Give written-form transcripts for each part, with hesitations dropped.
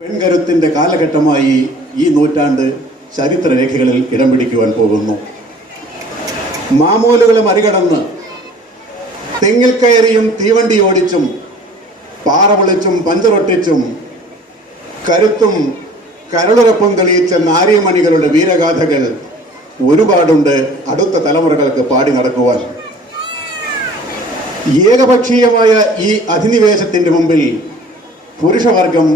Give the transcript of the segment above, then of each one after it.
പെൺകരുത്തിന്റെ കാലഘട്ടമായി ഈ നൂറ്റാണ്ട് ചരിത്രരേഖകളിൽ ഇടം പിടിക്കുവാൻ പോകുന്നു. മാമൂലുകളെ മറികടന്ന് തെങ്ങിൽ കയറിയും തീവണ്ടി ഓടിച്ചും പാറ പൊളിച്ചും പഞ്ചറൊട്ടിച്ചും കരുത്തും കരളുറപ്പും തെളിയിച്ച നാരീമണികളുടെ വീരഗാഥകൾ ഒരുപാടുണ്ട് അടുത്ത തലമുറകൾക്ക് പാടി നടക്കുവാൻ. ഏകപക്ഷീയമായ ഈ അധിനിവേശത്തിന്റെ മുമ്പിൽ പുരുഷവർഗം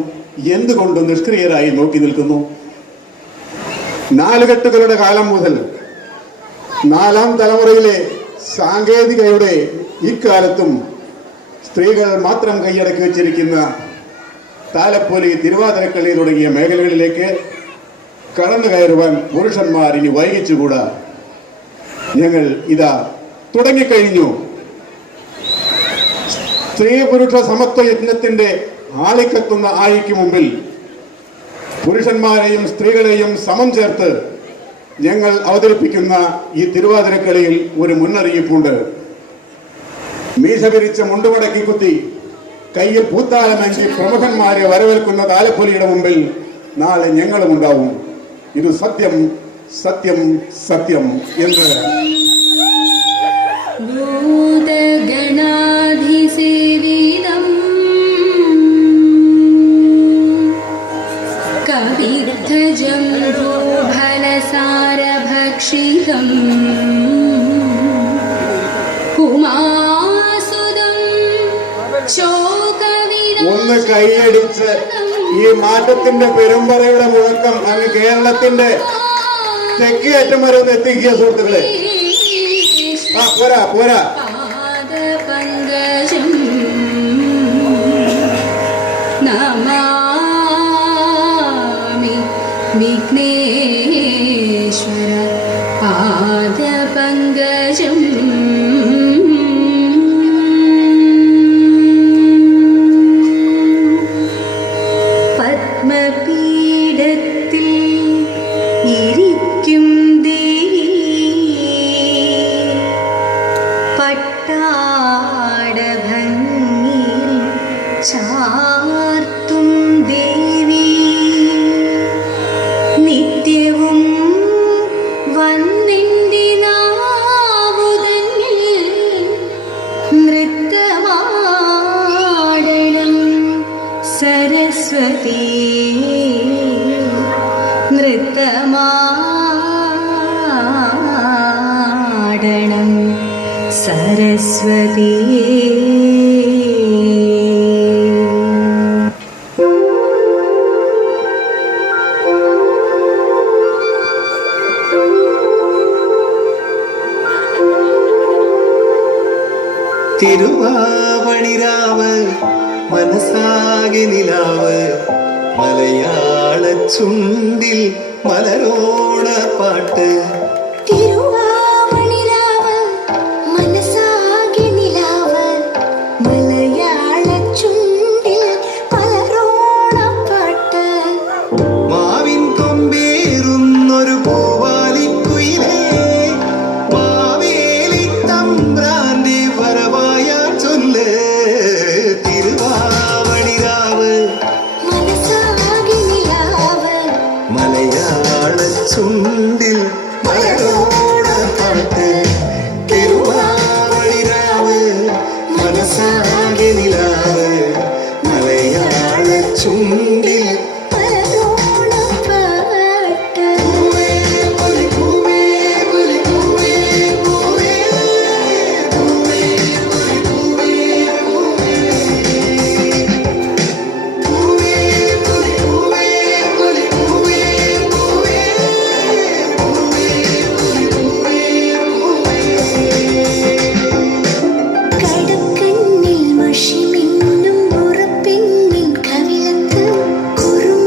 എന്തുകൊണ്ട് നിഷ്ക്രിയരായി നോക്കി നിൽക്കുന്നു? നാലുകെട്ടുകളുടെ കാലം മുതൽ നാലാം തലമുറയിലെ സാങ്കേതികതയുടെ ഇക്കാലത്തും സ്ത്രീകൾ മാത്രം കൈയടക്കി വെച്ചിരിക്കുന്ന താലപ്പൊലി, തിരുവാതിരക്കളി തുടങ്ങിയ മേഖലകളിലേക്ക് കടന്നു കയറുവാൻ പുരുഷന്മാർ ഇനി വൈകിച്ചുകൂടാ. ഞങ്ങൾ ഇതാ തുടങ്ങിക്കഴിഞ്ഞു. സ്ത്രീ പുരുഷ സമത്വ യജ്ഞത്തിന്റെ ആളിക്കത്തുന്ന ആഴിക്ക് മുമ്പിൽ പുരുഷന്മാരെയും സ്ത്രീകളെയും സമം ചേർത്ത് ഞങ്ങൾ അവതരിപ്പിക്കുന്ന ഈ തിരുവാതിരക്കളിയിൽ ഒരു മുന്നറിയിപ്പുണ്ട്. മീശ പിരിച്ച മുണ്ടുമടക്കി കുത്തി കയ്യിൽ പൂത്താലമേന്തി പ്രമുഖന്മാരെ വരവേൽക്കുന്ന താലപ്പൊലിയുടെ മുമ്പിൽ നാളെ ഞങ്ങളും ഉണ്ടാവും. ഇത് സത്യം, സത്യം, സത്യം എന്ന് ഒന്ന് കൈയടിച്ച് ഈ മാറ്റത്തിന്റെ പെരുമ്പറയുടെ മുഴക്കം അങ്ങ് കേരളത്തിന്റെ തെക്കേയറ്റം വരെ ഒന്ന് എത്തിക്കുക സുഹൃത്തുക്കളെ. പോരാ പോരാ. വിഘ്നേശ്വര പാദപങ്കജം പത്മപീഠത്തിൽ ഇരിക്കും ദേവി പട്ടാടഭംഗിയിൽ ചാർത്തും ദേവി നിത്യവും വന്നിന്റെ നാവുതന്നിൽ നൃത്തമാടണം സരസ്വതി നൃത്തമാടണം സരസ്വതി. തിരുവാവണിരാവ് മനസ്സാകെ നിലാവ് മലയാള ചുണ്ടിൽ മലരോണ പാട്ട്. തിരുവാവണിരാവ് മനസ്സാകെ നിലാവ് മലയാള ചുണ്ടിൽ മലരോണപ്പാട്ട്. മാവിൻ കൊമ്പേറുന്നൊരു പൂവാലിക്കുയിലേ മാവേലി തമ്പ്രാന്റെ വരവായ ചൊല്ല്. തിരുവാവണിരാവ് മനസ്സാകെ നിലാവ് മലയാള ചുണ്ടിൽ മലരോണ പാട്ട്. തിരുവാവണിരാവ് മനസ്സാകെ നിലാവ് മലയാള ചുണ്ടിൽ മലരോണപ്പാട്ട്. കടക്കണ്ണിൽ മഷിമിന്നും ഉറപ്പിന്നിൻ കവിളത്ത് കുറും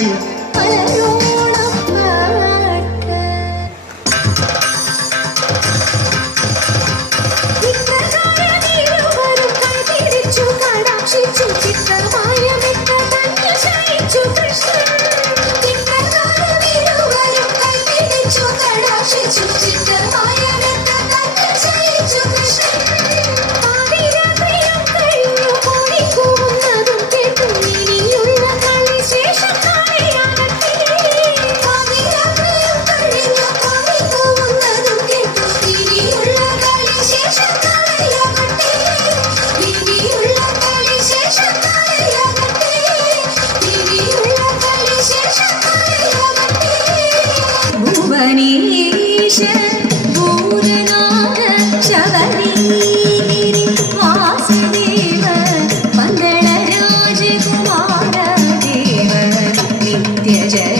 ചുണ്ടിൽ മലരോണപ്പാട്ട് ഇരുവരും കൈപിടിച്ചു കടാക്ഷിച്ചു ചിത്രമായ മെത്ത തന്നിൽ ശയിച്ചു കൃഷ്ണൻ ഇരുവരും കൈപിടിച്ചു കടാക്ഷിച്ചു ചിത്രമായ മെത്ത തന്നിൽ ശയിച്ചു കൃഷ്ണൻ പാതിരാത്രിയും കഴിഞ്ഞു കോഴിക്കൂവുന്നതും കേട്ടു ഇനിയുള്ള കളി ശേഷം നാളെയാകട്ടെ പാതിരാത്രിയും കഴിഞ്ഞു കോഴിക്കൂവുന്നതും കേട്ടു ഇനിയുള്ള കളി ശേഷം നാളെയാകട്ടെ ഇനിയുള്ള കളി ശേഷം നാളെയാകട്ടെ ഇനിയുള്ള കളി ശേഷം നാളെയാകട്ടെ ഭുവനേശ്വര ഭൂതനാഥ ശബരീഗിരി വാസുദേവ മംഗള രാജകുമാര ദേവ നിത്യ ജയ